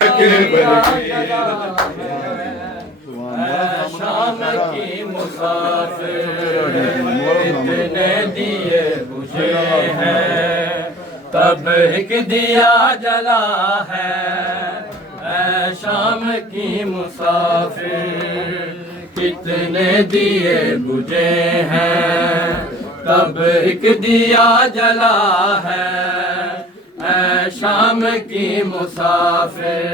शाम की मुसाफिर इतने दिए बुझे हैं, तब एक दिया जला है। शाम की मुसाफिर कितने दिए बुझे हैं, तब एक दिया जला है। शाम की मुसाफिर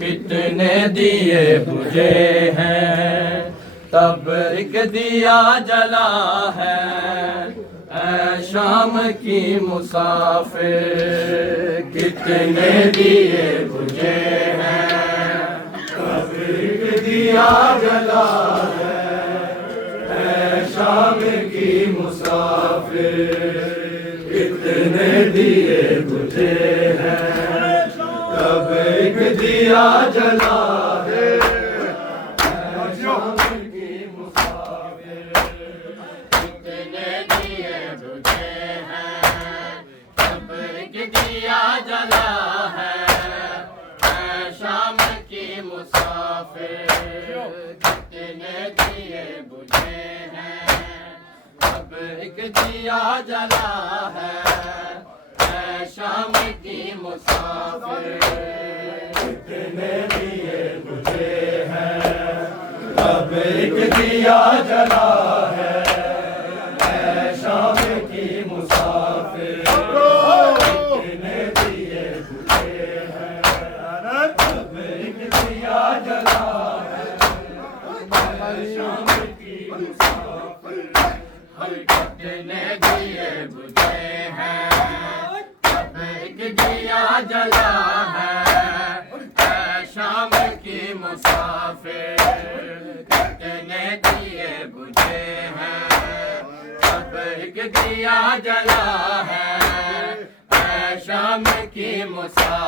कितने दिए बुझे हैं, तब एक दिया जला है। शाम की मुसाफिर कितने दिए बुझे हैं, तब एक दिया जला है। शाम की मुसाफिर कितने दिए बुझे हैं, तब एक दिया जला है। शाम की मुसाफिर कितने दिए बुझे हैं, तब एक दिया जला है। शाम की मुसाफिर कितने दिए बुझे हैं, तब एक दिया जला है। शाम की मुसाफिर कितने दिए बुझे हैं, तब एक दिया जला है। शाम की मुसाफिर कितने दिए बुझे हैं, तब एक दिया जला है। शाम की मुसाफिर कितने दिए बुझे हैं, तब एक दिया जला है। शाम की मुसाफिर कितने दिए बुझे हैं, तब एक दिया जला है। शाम की मुसाफिर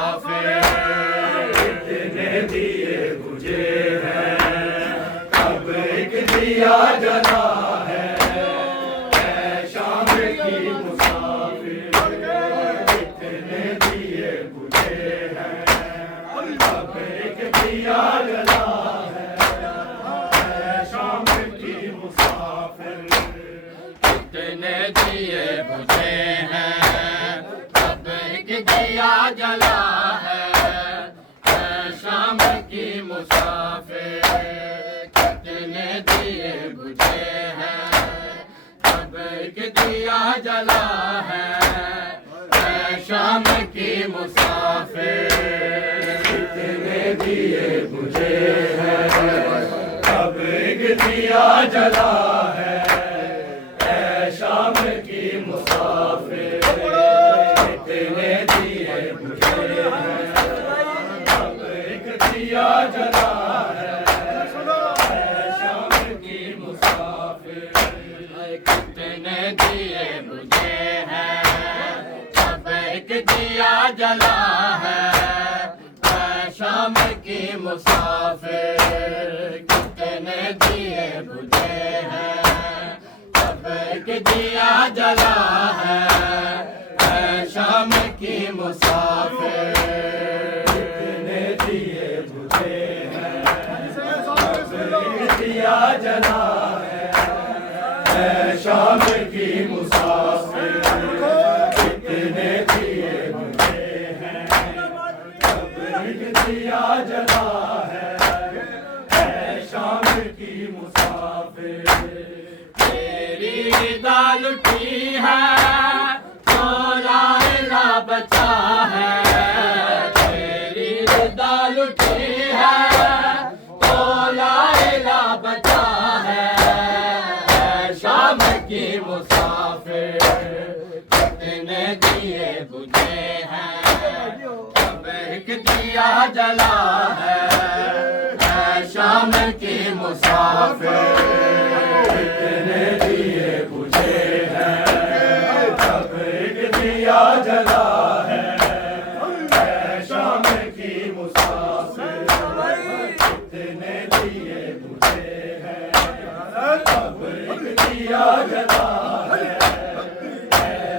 कितने दिए बुझे हैं, तब एक दिया जला है। शाम की मुसाफिर कितने दिए बुझे हैं, तब एक दिया जला है। शाम की मुसाफिर कितने दिए बुझे हैं, तब एक दिया जला है। शाम की मुसाफिर कितने दिए बुझे हैं, तब एक दिया जला है। शाम की मुसाफिर कितने दिए बुझे हैं, तब एक दिया जला है। शाम की मुसाफिर कितने दिए बुझे हैं, तब एक दिया जला है। शाम की मुसाफिर कितने दिए बुझे हैं, तब एक दिया जला है। शाम की मुसाफिर कितने दिए बुझे हैं, तब एक दिया जला है। शाम की मुसाफिर कितने दिए बुझे हैं, तब एक दिया जला है। शाम की मुसाफिर कितने दिए बुझे हैं, तब एक दिया जला है। शाम की मुसाफिर तेरी दाल उठी है, तो लाला बचा है। तेरी दाल उठी है, तो लाला बचा है। शाम की मुसाफिर कितने दिए बुझे हैं, तब एक दिया जला है। शाम की मुसाफिर कितने दिए बुझे हैं, तब एक दिया जला है। शाम की मुसाफिर कितने दिए बुझे हैं, तब एक दिया जला है।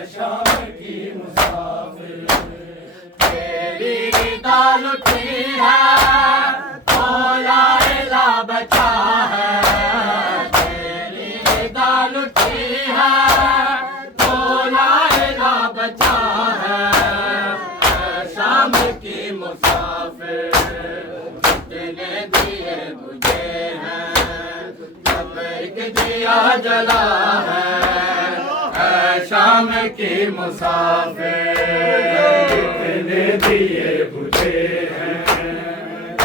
शाम की मुसाफिर तेरी दाल उठी मुसाफिर कितने दिए बुझे हैं, अब एक दिया जला है शाम की मुसाफिर। कितने दिए बुझे हैं,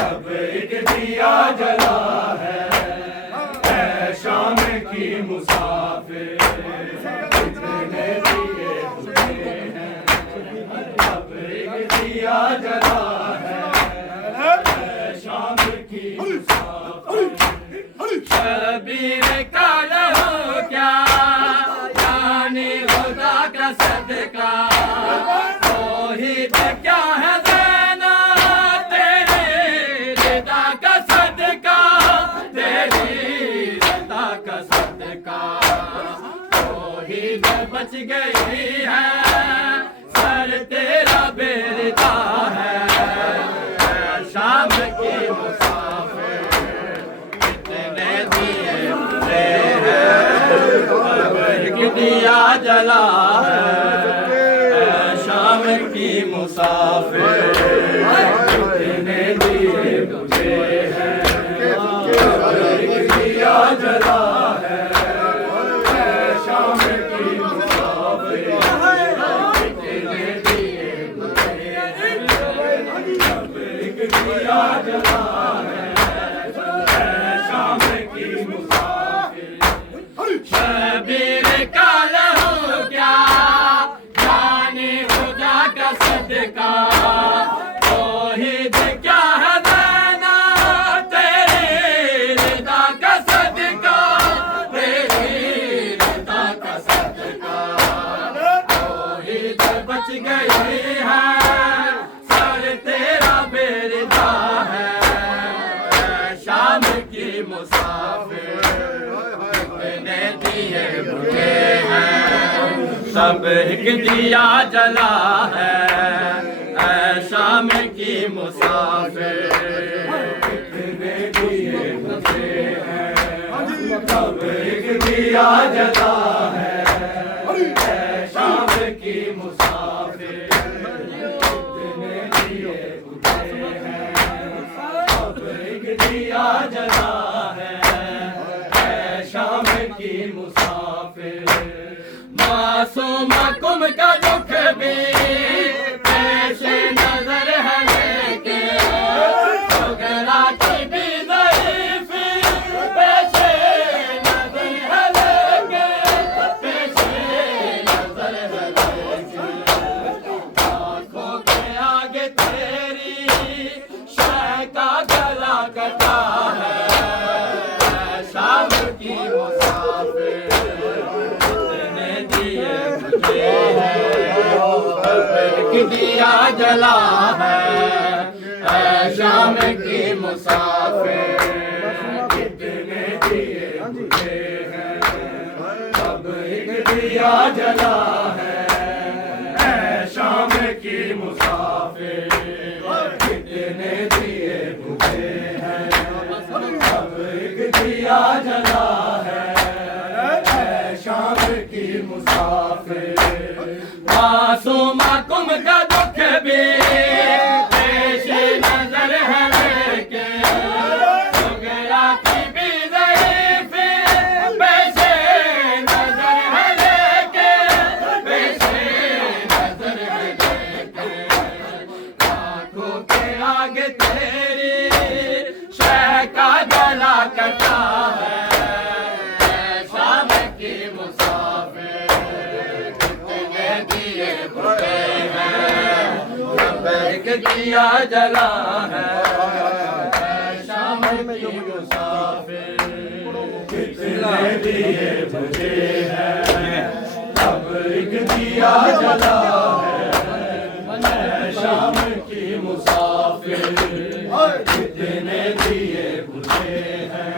अब एक दिया जला है शाम की मुसाफिर। कितने दिए बुझे हैं, अब एक दिया जला है शाम की मुसाफिर। शबीर काला हो क्या जाने खुदा का सदका, तौहीद क्या है ज़ैना तेरे रिदा का सदका, तेरी रिदा का सदका। तौहीद बच गई है सर तेरा बेरिदा है शाम की मुसाफिर। कितने दिए बुझे हैं, अब एक दिया जला है शाम की मुसाफिर। कितने दिए बुझे हैं, अब एक दिया जला है शाम की मुसाफिर। कितने दिए बुझे हैं, अब एक दिया जला है शाम की मुसाफिर। शबीर काला हो क्या जाने खुदा का सदका, तौहीद क्या है ज़ैना तेरे रिदा का सदका, तेरी रिदा का सदका। तौहीद बच गई है सर तेरा बेरिदा है शाम की मुसाफिर। कितने दिए बुझे हैं, सब एक दिया जला है शाम की मुसाफिर। कितने दिए बुझे हैं, सब एक दिया जला है शाम की मुसाफिर। कितने दिए बुझे हैं, सब एक दिया जला है शाम की मुसाफिर। मासूम कुम का दुख भी पेश नजर है लेके, वगैरह की भी ज़ईफ़ी पेश नजर है लेके, पेश नजर है लेके। आँखों के आगे तेरी शह का गला कटा है शाम की मुसाफिर। कितने दिए बुझे हैं, अब एक दिया जला है शाम की मुसाफिर। कितने दिए बुझे हैं, अब एक दिया जला है शाम की मुसाफिर। कितने दिए बुझे हैं, अब एक दिया जला है शाम की मुसाफिर। मासूम कुम का दुख भी पेश नजर है लेके, वगैरह की भी ज़ईफ़ी पेश नजर है लेके, पेश नजर है लेके। आँखों के आगे तेरी शह का गला कटा है शाम की मुसाफिर। कितने दिए बुझे हैं, अब एक दिया जला है शाम की मुसाफिर। कितने दिए बुझे हैं, अब एक दिया जला है शाम की मुसाफिर। कितने दिए बुझे हैं,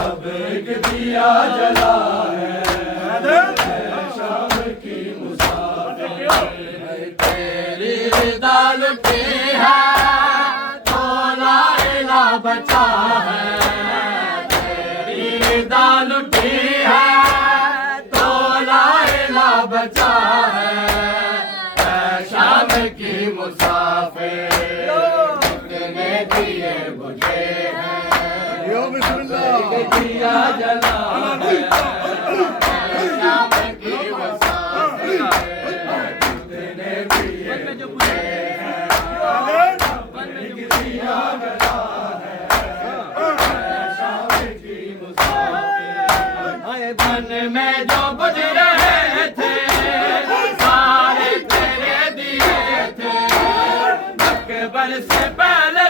अब एक दिया जला है शाम की मुसाफिर। तेरी रिदा लुटी है तो ला इला बचा है, तेरी रिदा लुटी है तो ला इला बचा है शाम की मुसाफिर। मुसाफिर कितने दिए बुझे हैं यो बिस्मिल्लाह दिया जला है शाम की मुसाफिर कितने दिए बुझे हैं दिया जला है शाम की मुसाफिर बन में जो बुझ रहे थे सारे तेरे दिए थे अकबर से पहले